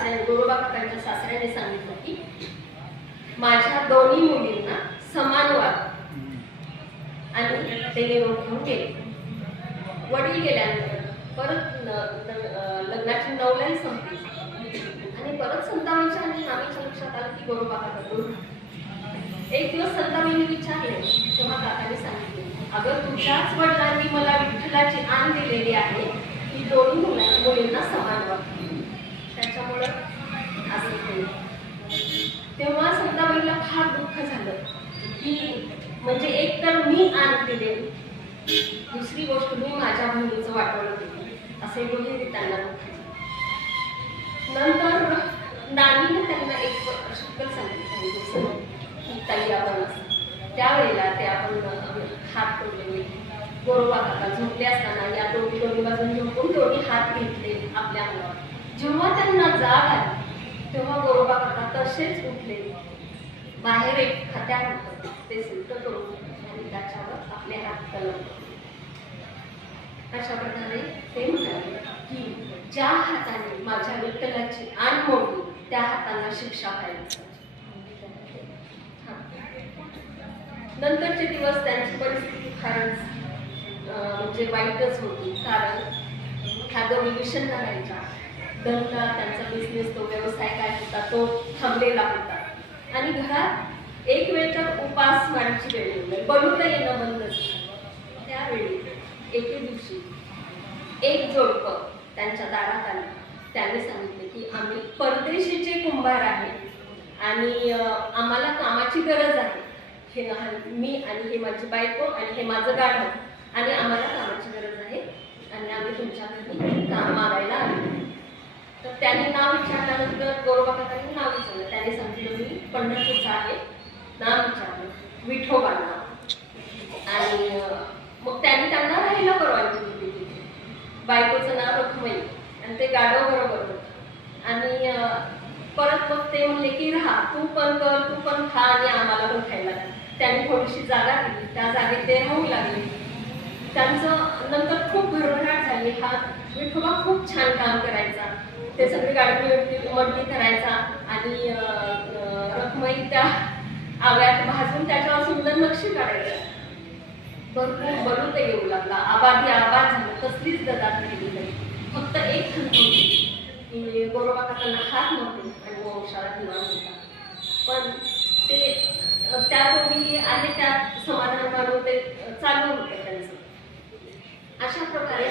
सासऱ्याने गोरोबा काकांच्या सासऱ्याने सांगितलं की माझ्या दोन्ही मुलींना समान वाग आणि ते निरोप घेऊन गेले. वडील गेल्यानंतर परत लग्नाची 9लाई संपली आणि परत संताबाईंच्या आणि नामीच्या लक्षात आलं की गोरोबा काका दूर. एक दिवस संताबाईंनी विचारले तेव्हा काकाने सांगितले, अगं तुझ्याच वडिलांनी मला विठ्ठलाची आण दिलेली आहे की दोन्ही मुलींना समान वागते, त्याच्यामुळं असं केलं. तेव्हा संताबाईला फार दुःख झालं की म्हणजे एक तर मी आण दिले, दुसरी गोष्ट मी माझ्या बहिणीचं वाटवलं केलं, असे दोन्ही त्यांना दुःख झालं. नंतर नानीने त्यांना एक शब्द सांगितलं की ताई आपण त्यावेळेला ते आपण हात तोडले. गोरोबा काका झोपले असताना या दोन्ही बाजून झोपून दोन्ही हात घेतले आपल्या अंगावर. जेव्हा त्यांना जाग आली तेव्हा गोरोबा काका तसेच उठले, बाहेर एक खात्यात होतं ते सिद्ध करून आणि त्याच्यावर आपले हात कलवले. अशा प्रकारे ते म्हणाले की ज्या हाताने माझ्या विठ्ठलाची आण मोडली त्या हाताला शिक्षा व्हायला. नंतरचे दिवस त्यांची परिस्थिती फारच म्हणजे वाईटच होती, कारण ह्या दोन्ही विषण राहायच्या. धंदा त्यांचा बिझनेस तो व्यवसाय काय होता तो थांबलेला होता आणि घरात एक वेळ तर उपास वाढीची वेळ येईल, बलून येणं बंद झालं. त्यावेळी एके दिवशी एक जोडपं त्यांच्या दारात आलं. त्यांनी सांगितले की आम्ही परदेशीचे कुंभार आहे आणि आम्हाला कामाची गरज आहे. मी आणि हे माझी बायको आणि हे माझं गाढव आणि आम्हाला कामाची गरज आहे आणि आम्ही तुमच्या घरी काम मागायला आलो. तर त्यांनी नाव विचारल्यानंतर गोरोबा काकांनी नाव विचारलं. त्यांनी सांगितलं मी पंढरपूरचा आहे. नाव विचारलं विठोबा नाव आणि मग त्यांनी त्यांना राहायला परवानगी दिली. बायकोचं नाव रखुमाई आणि ते गाढव बरोबर होतं आणि परत मग ते म्हणले की राहा, तू पण कर, तू पण खा आणि आम्हाला पण खायला. त्यांनी थोडीशी जागा दिली, त्या जागेत ते राहू लागले. त्यांचं नंतर खूप भरभराट झाली. हा विठोबा खूप छान काम करायचा, ते सगळे गाडी मडकी करायचा आणि रखुमाई त्या आव्यात भाजून त्याच्यावर सुंदर नक्षी काढायचा. भरपूर बलू ते येऊ लागला, आबादी आबाद झालं. कसलीच ददात केली नाही. फक्त एक खंत होती की गोरोबा काकांना हात नव्हते आणि वंशाला दिवा होता, पण ते त्या दोघी आहे त्यात समाधान मानून ते चालू होतं त्यांचं. अशा प्रकारे